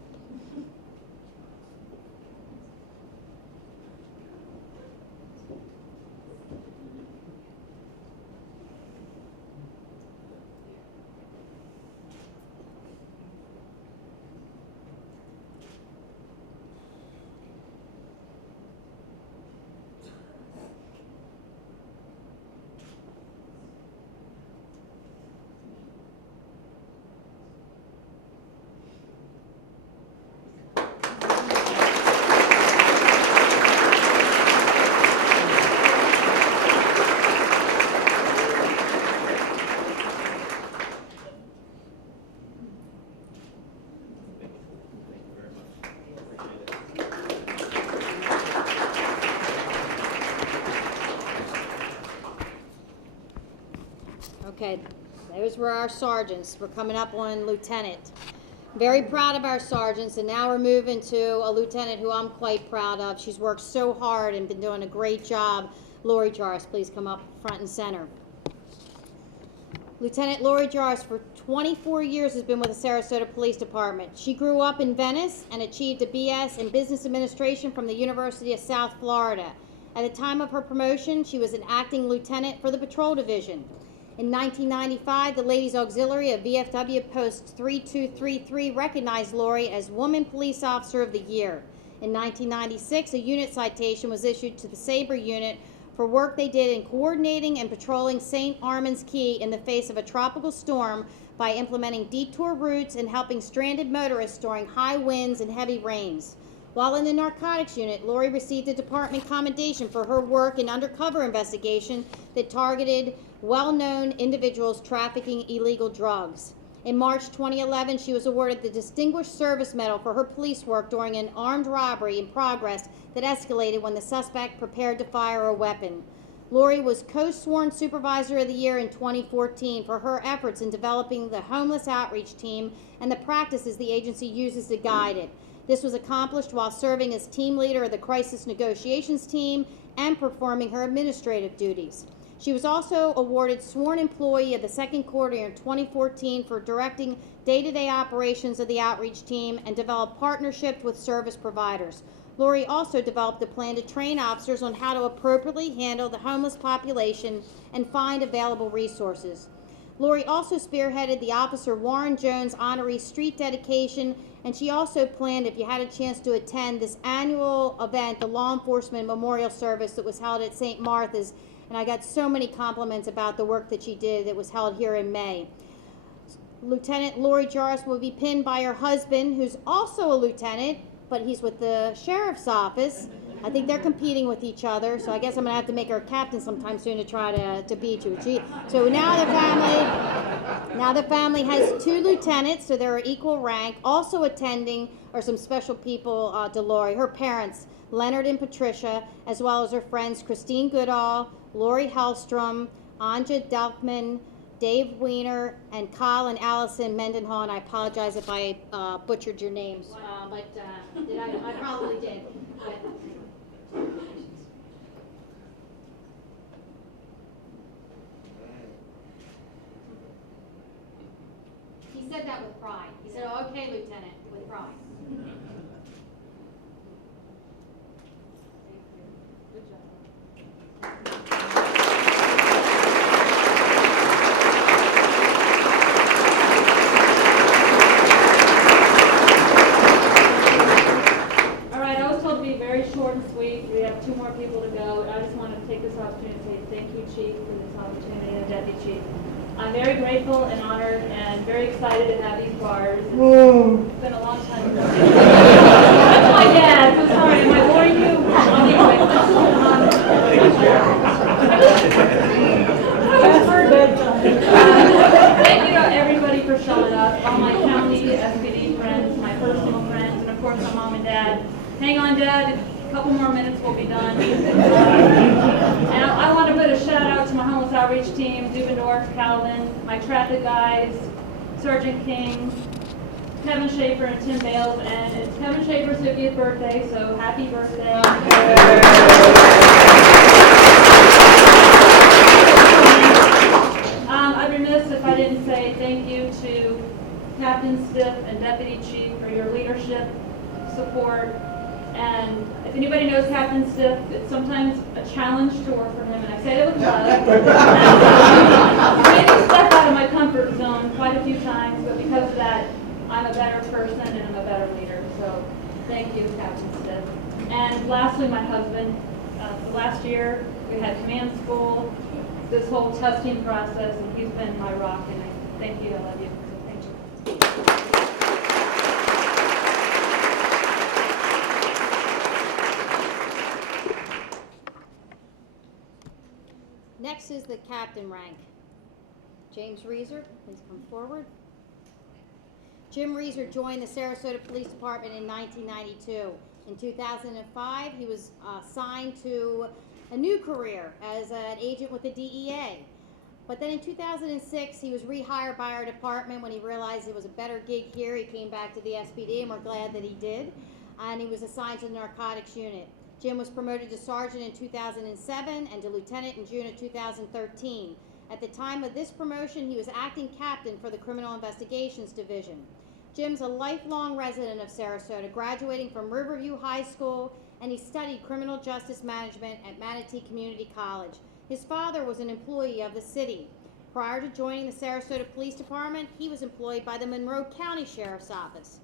Okay, Those were our sergeants. We're coming up on lieutenant. Very proud of our sergeants, and now we're moving to a lieutenant who I'm quite proud of. She's worked so hard and been doing a great job. Lori Jaress, please come up front and center. Lieutenant Lori Jaress, for 24 years, has been with the Sarasota Police Department. She grew up in Venice and achieved a BS in Business Administration from the University of South Florida. At the time of her promotion, she was an acting lieutenant for the Patrol Division. In 1995, the Ladies Auxiliary of VFW Post 3233 recognized Lori as Woman Police Officer of the Year. In 1996, a unit citation was issued to the Sabre unit for work they did in coordinating and patrolling St. Armand's Key in the face of a tropical storm by implementing detour routes and helping stranded motorists during high winds and heavy rains. While in the narcotics unit, Lori received a department commendation for her work in undercover investigation that targeted well-known individuals trafficking illegal drugs. In March 2011, she was awarded the Distinguished Service Medal for her police work during an armed robbery in progress that escalated when the suspect prepared to fire a weapon. Lori was co-sworn Supervisor of the Year in 2014 for her efforts in developing the homeless outreach team and the practices the agency uses to guide it. This was accomplished while serving as team leader of the crisis negotiations team and performing her administrative duties. She was also awarded Sworn Employee of the Second Quarter in 2014 for directing day-to-day operations of the outreach team and developed partnerships with service providers. Lori also developed a plan to train officers on how to appropriately handle the homeless population and find available resources. Lori also spearheaded the Officer Warren Jones Honorary Street dedication, and she also planned, if you had a chance to attend, this annual event, the Law Enforcement Memorial Service that was held at St. Martha's, and I got so many compliments about the work that she did that was held here in May. Lieutenant Lori Jaress will be pinned by her husband, who's also a lieutenant, but he's with the sheriff's office. I think they're competing with each other, so I guess I'm gonna have to make her a captain sometime soon to try to beat you. So now the family has 2 lieutenants, so they're equal rank. Also attending are some special people to Lori, her parents, Leonard and Patricia, as well as her friends Christine Goodall, Lori Hellstrom, Anja Delkman, Dave Weiner, and Kyle and Allison Mendenhall, and I apologize if I butchered your names, but I probably did. But, he said that with pride. He said, "Oh, okay, Lieutenant," with pride. Good job. Short and sweet. We have 2 more people to go. I just want to take this opportunity to say thank you, Chief, for this opportunity, and Deputy Chief. I'm very grateful and honored and very excited to have these bars. It's been a long time. That's my dad. So sorry. Am I boring you? Thank you to everybody for showing up. All my county SPD friends, my personal friends, and of course my mom and dad. Hang on, Dad. A couple more minutes, we'll be done. And I want to put a shout out to my homeless outreach team, Dubendorf, Calvin, my traffic guys, Sergeant King, Kevin Schaefer, and Tim Bales. And it's Kevin Schaefer's 50th birthday, so happy birthday. I'd be remiss if I didn't say thank you to Captain Stiff and Deputy Chief for your leadership, support. And if anybody knows Captain Stiff, it's sometimes a challenge to work for him, and I say that with love. I made me step out of my comfort zone quite a few times, but because of that, I'm a better person and I'm a better leader. So thank you, Captain Stiff. And lastly, my husband. Last year, we had command school, this whole testing process, and he's been my rock, and I thank you, I love you. So thank you. Next is the captain rank. James Rieser, please come forward. Jim Rieser joined the Sarasota Police Department in 1992. In 2005, he was assigned to a new career as an agent with the DEA. But then in 2006, he was rehired by our department when he realized it was a better gig here. He came back to the SPD, and we're glad that he did. And he was assigned to the narcotics unit. Jim was promoted to sergeant in 2007 and to lieutenant in June of 2013. At the time of this promotion, he was acting captain for the Criminal Investigations Division. Jim's a lifelong resident of Sarasota, graduating from Riverview High School, and he studied criminal justice management at Manatee Community College. His father was an employee of the city. Prior to joining the Sarasota Police Department, he was employed by the Monroe County Sheriff's Office.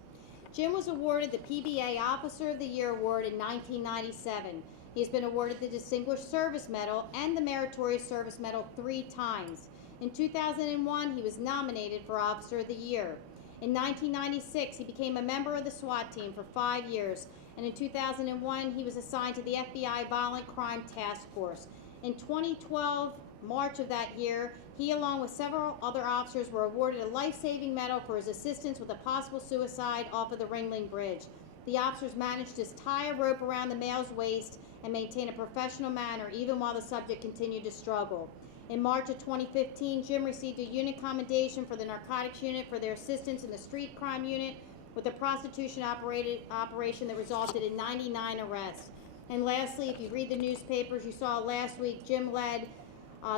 Jim was awarded the PBA Officer of the Year Award in 1997. He has been awarded the Distinguished Service Medal and the Meritorious Service Medal 3 times. In 2001, he was nominated for Officer of the Year. In 1996, he became a member of the SWAT team for 5 years, and in 2001, he was assigned to the FBI Violent Crime Task Force. In 2012, March of that year, he, along with several other officers, were awarded a life-saving medal for his assistance with a possible suicide off of the Ringling Bridge. The officers managed to tie a rope around the male's waist and maintain a professional manner, even while the subject continued to struggle. In March of 2015, Jim received a unit commendation for the narcotics unit for their assistance in the street crime unit with a prostitution operation that resulted in 99 arrests. And lastly, if you read the newspapers, you saw last week Jim led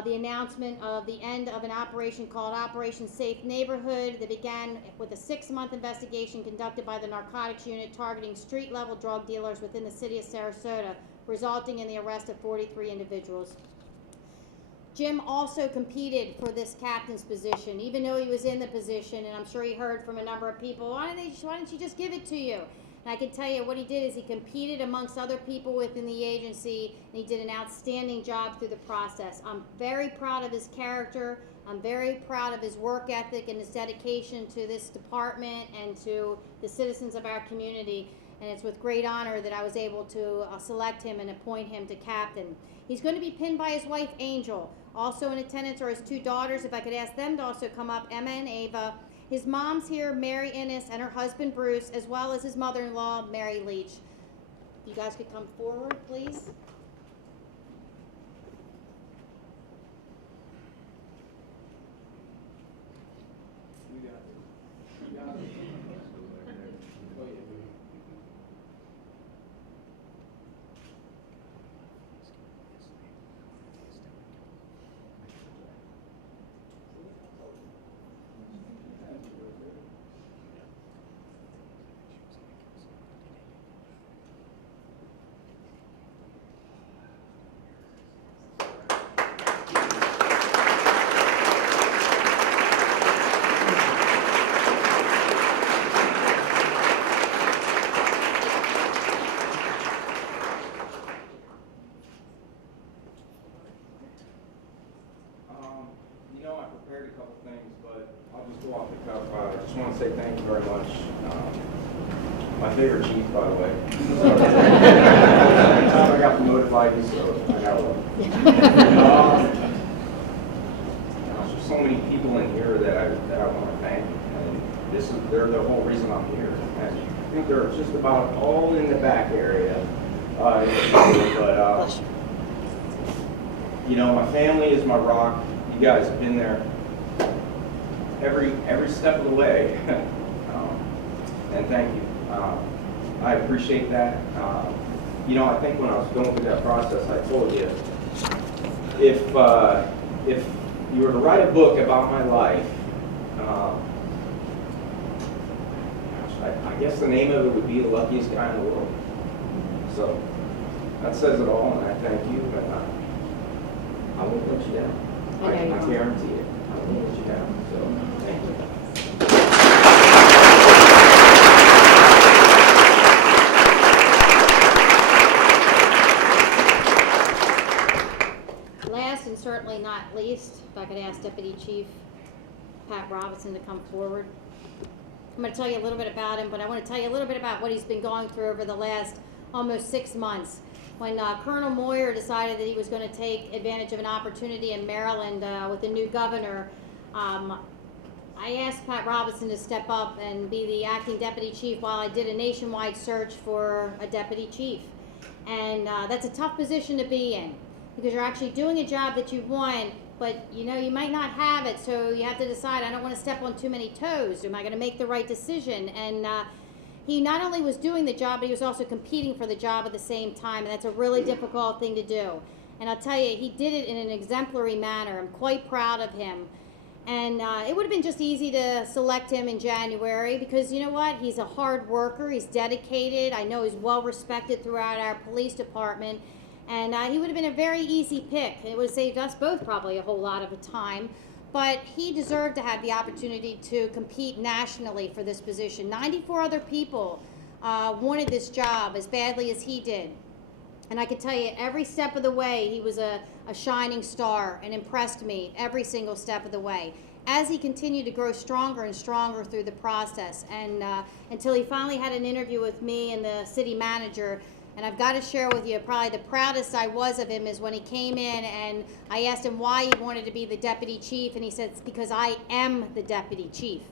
the announcement of the end of an operation called Operation Safe Neighborhood that began with a 6-month investigation conducted by the narcotics unit targeting street-level drug dealers within the city of Sarasota, resulting in the arrest of 43 individuals. Jim also competed for this captain's position, even though he was in the position, and I'm sure he heard from a number of people, why don't you just give it to you? And I can tell you what he did is he competed amongst other people within the agency, and he did an outstanding job through the process. I'm very proud of his character. I'm very proud of his work ethic and his dedication to this department and to the citizens of our community. And it's with great honor that I was able to select him and appoint him to captain. He's going to be pinned by his wife, Angel. Also in attendance are his 2 daughters. If I could ask them to also come up, Emma and Ava. His mom's here, Mary Innes, and her husband, Bruce, as well as his mother-in-law, Mary Leach. If you guys could come forward, please. Thank you very much. My favorite chief, by the way. Every time I got promoted by you, so I got one. There's so many people in here that I want to thank, and they're the whole reason I'm here. And I think they're just about all in the back area. But you know, my family is my rock. You guys have been there every step of the way, and thank you. I appreciate that. You know, I think when I was going through that process, I told you, if you were to write a book about my life, I guess the name of it would be The Luckiest Guy in the World. So that says it all, and I thank you, and I won't let you down. I guarantee it. I won't let you down. So thank you. Last and certainly not least, if I could ask Deputy Chief Pat Robinson to come forward. I'm going to tell you a little bit about him, but I want to tell you a little bit about what he's been going through over the last almost 6 months. When Colonel Moyer decided that he was going to take advantage of an opportunity in Maryland with the new governor, I asked Pat Robinson to step up and be the acting deputy chief while I did a nationwide search for a deputy chief. And that's a tough position to be in, because you're actually doing a job that you want, but you know, you might not have it, so you have to decide, I don't want to step on too many toes. Am I going to make the right decision? And he not only was doing the job, but he was also competing for the job at the same time, and that's a really difficult thing to do. And I'll tell you, he did it in an exemplary manner. I'm quite proud of him. And it would have been just easy to select him in January because, you know what, he's a hard worker, he's dedicated, I know he's well respected throughout our police department, and he would have been a very easy pick. It would have saved us both probably a whole lot of time, but he deserved to have the opportunity to compete nationally for this position. 94 other people wanted this job as badly as he did. And I can tell you, every step of the way, he was a shining star and impressed me every single step of the way as he continued to grow stronger and stronger through the process. And until he finally had an interview with me and the city manager. And I've got to share with you, probably the proudest I was of him is when he came in and I asked him why he wanted to be the deputy chief. And he said, it's because I am the deputy chief.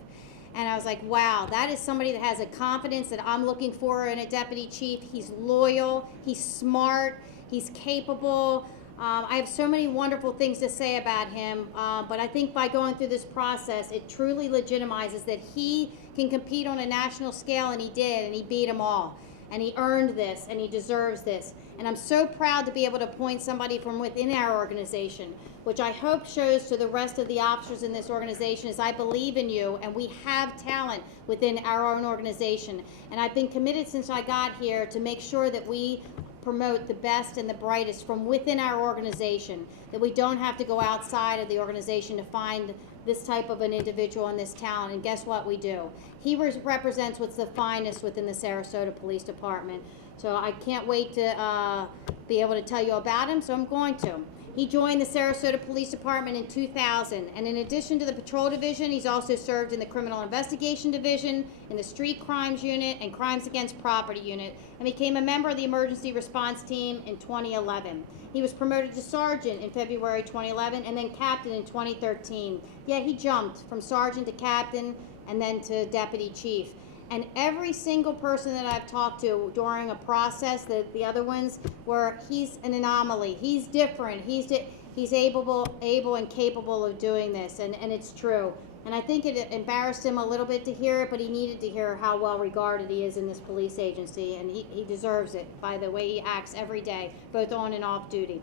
And I was like, wow, that is somebody that has a confidence that I'm looking for in a deputy chief. He's loyal, he's smart, he's capable. I have so many wonderful things to say about him, but I think by going through this process, it truly legitimizes that he can compete on a national scale, and he did, and he beat them all. And he earned this, and he deserves this. And I'm so proud to be able to appoint somebody from within our organization, which I hope shows to the rest of the officers in this organization is I believe in you, and we have talent within our own organization. And I've been committed since I got here to make sure that we promote the best and the brightest from within our organization, that we don't have to go outside of the organization to find this type of an individual and this talent. And guess what we do? He represents what's the finest within the Sarasota Police Department. So I can't wait to be able to tell you about him, so I'm going to. He joined the Sarasota Police Department in 2000, and in addition to the Patrol Division, he's also served in the Criminal Investigation Division, in the Street Crimes Unit, and Crimes Against Property Unit, and became a member of the Emergency Response Team in 2011. He was promoted to Sergeant in February 2011, and then Captain in 2013. Yeah, he jumped from Sergeant to Captain, and then to Deputy Chief. And every single person that I've talked to during a process, the other ones, where he's an anomaly, he's different, he's able and capable of doing this, and it's true. And I think it embarrassed him a little bit to hear it, but he needed to hear how well regarded he is in this police agency, and he deserves it by the way he acts every day, both on and off duty.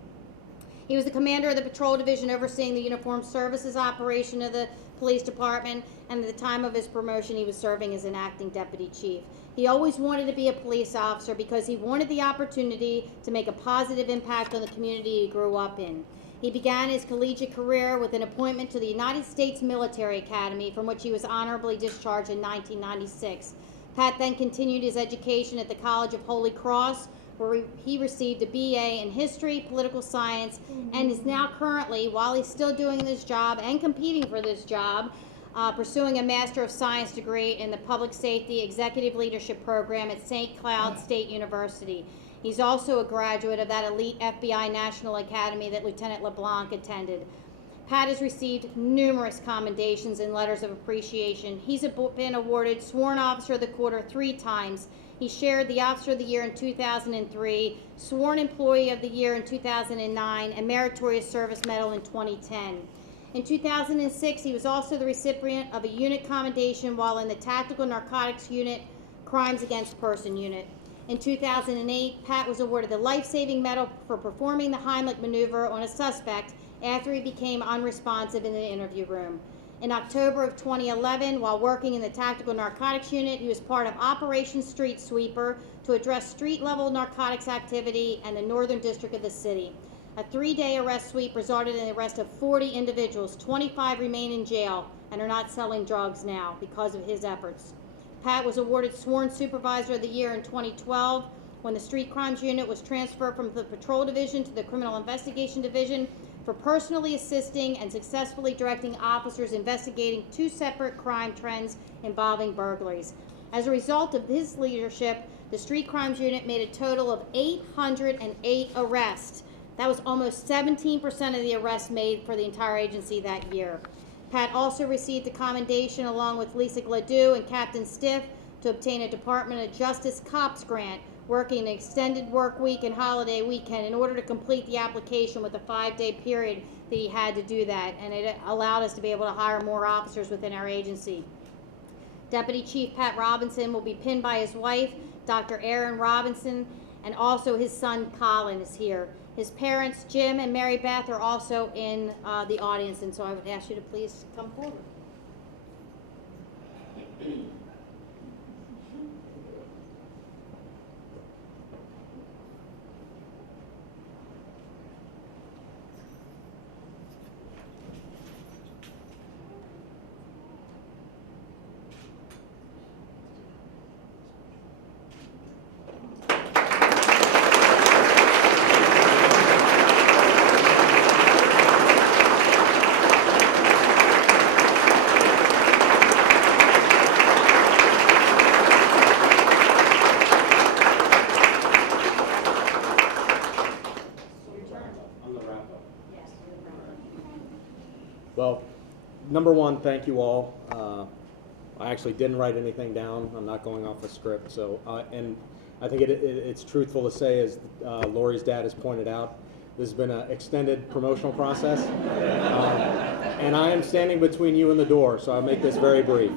He was the commander of the Patrol Division overseeing the uniformed services operation of the police department, and at the time of his promotion, he was serving as an acting deputy chief. He always wanted to be a police officer because he wanted the opportunity to make a positive impact on the community he grew up in. He began his collegiate career with an appointment to the United States Military Academy, from which he was honorably discharged in 1996. Pat then continued his education at the College of Holy Cross, where he received a BA in History, Political Science, and is now currently, while he's still doing this job and competing for this job, pursuing a Master of Science degree in the Public Safety Executive Leadership Program at St. Cloud State University. He's also a graduate of that elite FBI National Academy that Lieutenant LeBlanc attended. Pat has received numerous commendations and letters of appreciation. He's been awarded Sworn Officer of the Quarter 3 times. He shared the Officer of the Year in 2003, Sworn Employee of the Year in 2009, and Meritorious Service Medal in 2010. In 2006, he was also the recipient of a unit commendation while in the Tactical Narcotics Unit, Crimes Against Person Unit. In 2008, Pat was awarded the Life-Saving Medal for performing the Heimlich maneuver on a suspect after he became unresponsive in the interview room. In October of 2011, while working in the Tactical Narcotics Unit, he was part of Operation Street Sweeper to address street-level narcotics activity in the Northern District of the city. A 3-day arrest sweep resulted in the arrest of 40 individuals. 25 remain in jail and are not selling drugs now because of his efforts. Pat was awarded Sworn Supervisor of the Year in 2012 when the Street Crimes Unit was transferred from the Patrol Division to the Criminal Investigation Division for personally assisting and successfully directing officers investigating 2 separate crime trends involving burglaries. As a result of his leadership, the Street Crimes Unit made a total of 808 arrests. That was almost 17% of the arrests made for the entire agency that year. Pat also received a commendation along with Lisa Gladue and Captain Stiff to obtain a Department of Justice COPS grant, working an extended work week and holiday weekend in order to complete the application with a 5-day period that he had to do that, and it allowed us to be able to hire more officers within our agency. Deputy Chief Pat Robinson will be pinned by his wife, Dr. Erin Robinson, and also his son Colin is here. His parents, Jim and Mary Beth, are also in the audience, and so I would ask you to please come forward. Well, number one, thank you all. I actually didn't write anything down. I'm not going off the script. So, and I think it's truthful to say, as Lori's dad has pointed out, this has been an extended promotional process. And I am standing between you and the door, so I'll make this very brief.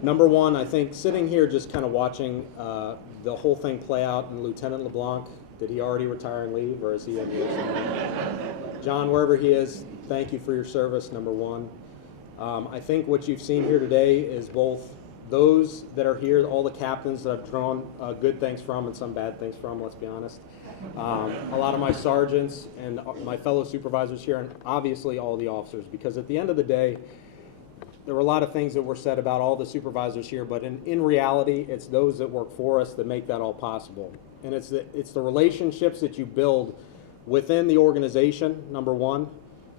Number one, I think sitting here just kind of watching the whole thing play out, and Lieutenant LeBlanc, did he already retire and leave, or is he in here somewhere? John, wherever he is, thank you for your service, number one. I think what you've seen here today is both those that are here, all the captains that I've drawn good things from and some bad things from, let's be honest. A lot of my sergeants and my fellow supervisors here, and obviously all the officers, because at the end of the day, there were a lot of things that were said about all the supervisors here, but in reality, it's those that work for us that make that all possible. And it's the relationships that you build within the organization, number one.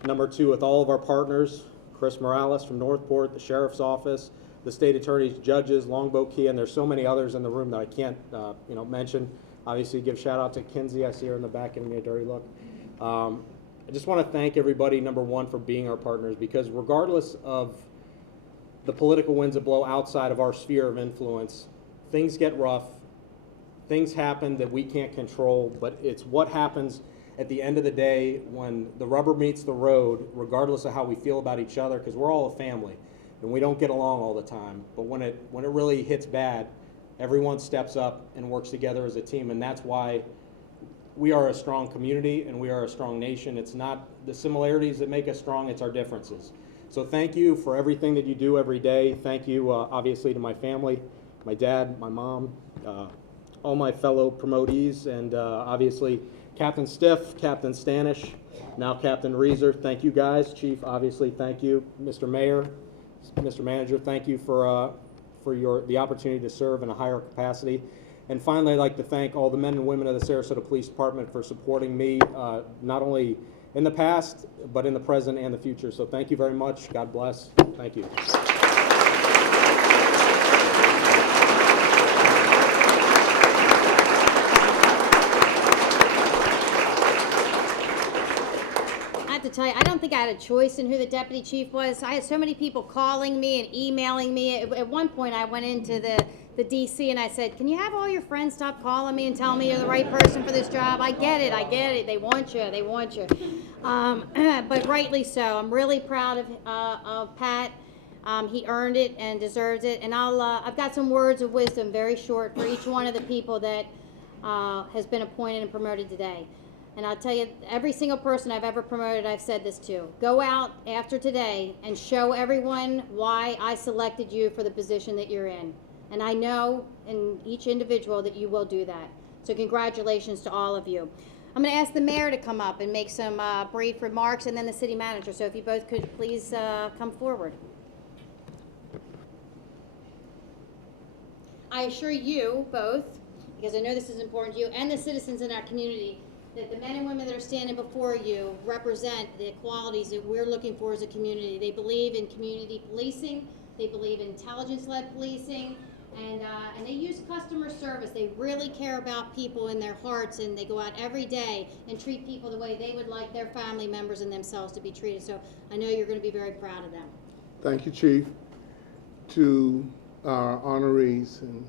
Number two, with all of our partners, Chris Morales from Northport, the Sheriff's Office, the State Attorneys, judges, Longboat Key, and there's so many others in the room that I can't mention. Obviously, give shout out to Kinsey. I see her in the back giving me a dirty look. I just want to thank everybody, number one, for being our partners, because regardless of the political winds that blow outside of our sphere of influence, things get rough, things happen that we can't control, but it's what happens at the end of the day when the rubber meets the road, regardless of how we feel about each other, because we're all a family and we don't get along all the time. But when it really hits bad, everyone steps up and works together as a team, and that's why we are a strong community and we are a strong nation. It's not the similarities that make us strong, it's our differences. So thank you for everything that you do every day. Thank you, obviously, to my family, my dad, my mom, all my fellow promotees, and obviously Captain Stiff, Captain Stanish, now Captain Rieser. Thank you guys. Chief, obviously, thank you. Mr. Mayor, Mr. Manager, thank you for the opportunity to serve in a higher capacity. And finally, I'd like to thank all the men and women of the Sarasota Police Department for supporting me, not only in the past, but in the present and the future. So thank you very much. God bless. Thank you. To tell you, I don't think I had a choice in who the deputy chief was. I had so many people calling me and emailing me. At one point, I went into the DC and I said, "Can you have all your friends stop calling me and tell me you're the right person for this job? I get it. They want you. But rightly so. I'm really proud of Pat. He earned it and deserves it. And I've got some words of wisdom, very short, for each one of the people that has been appointed and promoted today. And I'll tell you, every single person I've ever promoted, I've said this to. Go out after today and show everyone why I selected you for the position that you're in. And I know in each individual that you will do that. So congratulations to all of you. I'm going to ask the mayor to come up and make some brief remarks, and then the city manager. So if you both could please come forward. I assure you both, because I know this is important to you and the citizens in our community, that the men and women that are standing before you represent the qualities that we're looking for as a community. They believe in community policing, they believe in intelligence-led policing, and they use customer service. They really care about people in their hearts, and they go out every day and treat people the way they would like their family members and themselves to be treated. So I know you're going to be very proud of them. Thank you, Chief. To our honorees and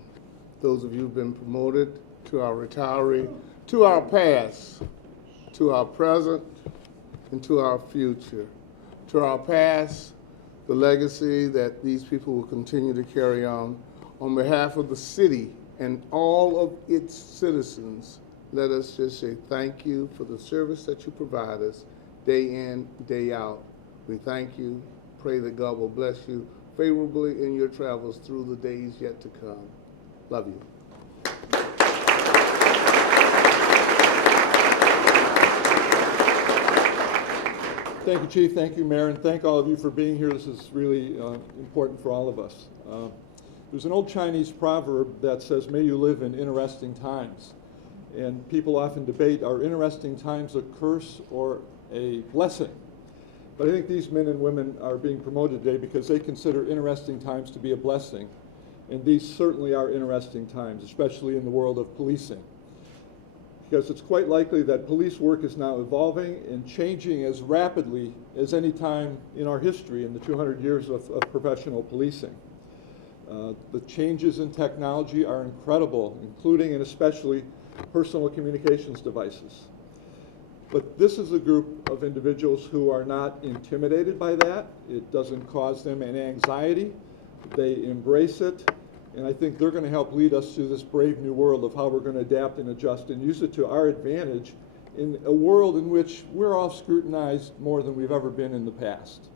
those of you who've been promoted, to our retiree, to our past, to our present, into our future. To our past, the legacy that these people will continue to carry on behalf of the city and all of its citizens, let us just say thank you for the service that you provide us day in, day out. We thank you. Pray that God will bless you favorably in your travels through the days yet to come. Love you. Thank you, Chief. Thank you, Mayor, and thank all of you for being here. This is really important for all of us. There's an old Chinese proverb that says, "May you live in interesting times." And people often debate, are interesting times a curse or a blessing? But I think these men and women are being promoted today because they consider interesting times to be a blessing. And these certainly are interesting times, especially in the world of policing. Because it's quite likely that police work is now evolving and changing as rapidly as any time in our history in the 200 years of professional policing. The changes in technology are incredible, including and especially personal communications devices. But this is a group of individuals who are not intimidated by that. It doesn't cause them an anxiety. They embrace it. And I think they're going to help lead us through this brave new world of how we're going to adapt and adjust and use it to our advantage in a world in which we're all scrutinized more than we've ever been in the past.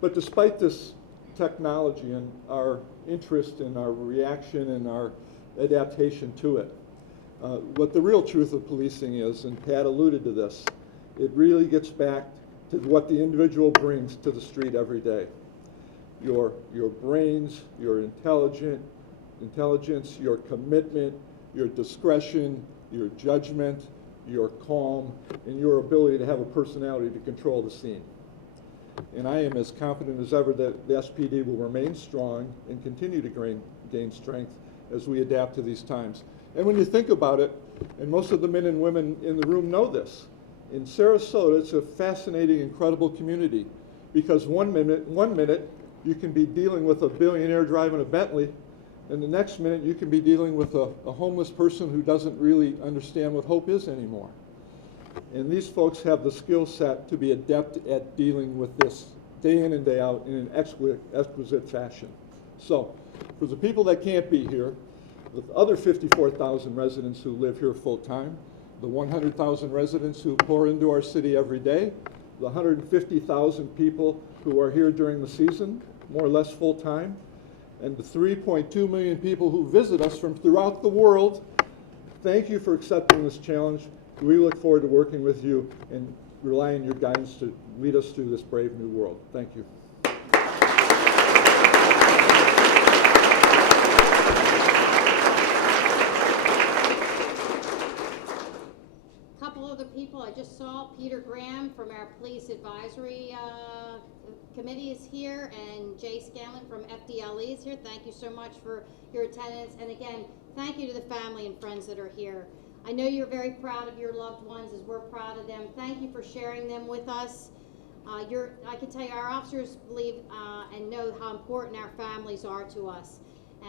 But despite this technology and our interest and our reaction and our adaptation to it, what the real truth of policing is, and Pat alluded to this, it really gets back to what the individual brings to the street every day. Your brains, your intelligence, your commitment, your discretion, your judgment, your calm, and your ability to have a personality to control the scene. And I am as confident as ever that the SPD will remain strong and continue to gain strength as we adapt to these times. And when you think about it, and most of the men and women in the room know this, in Sarasota it's a fascinating, incredible community because one minute you can be dealing with a billionaire driving a Bentley, and the next minute you can be dealing with a homeless person who doesn't really understand what hope is anymore. And these folks have the skill set to be adept at dealing with this day in and day out in an exquisite fashion. So, for the people that can't be here, the other 54,000 residents who live here full-time, the 100,000 residents who pour into our city every day, the 150,000 people who are here during the season, more or less full-time, and the 3.2 million people who visit us from throughout the world, thank you for accepting this challenge. We look forward to working with you and rely on your guidance to lead us through this brave new world. Thank you. Couple other people I just saw. Peter Graham from our Police Advisory Committee is here, and Jay Scanlon from FDLE is here. Thank you so much for your attendance. And again, thank you to the family and friends that are here. I know you're very proud of your loved ones, as we're proud of them. Thank you for sharing them with us. I can tell you our officers believe and know how important our families are to us.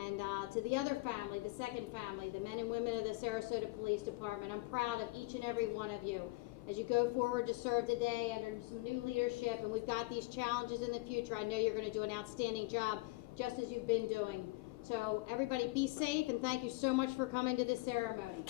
And to the other family, the second family, the men and women of the Sarasota Police Department, I'm proud of each and every one of you. As you go forward to serve today under some new leadership, and we've got these challenges in the future, I know you're going to do an outstanding job, just as you've been doing. So everybody be safe, and thank you so much for coming to this ceremony.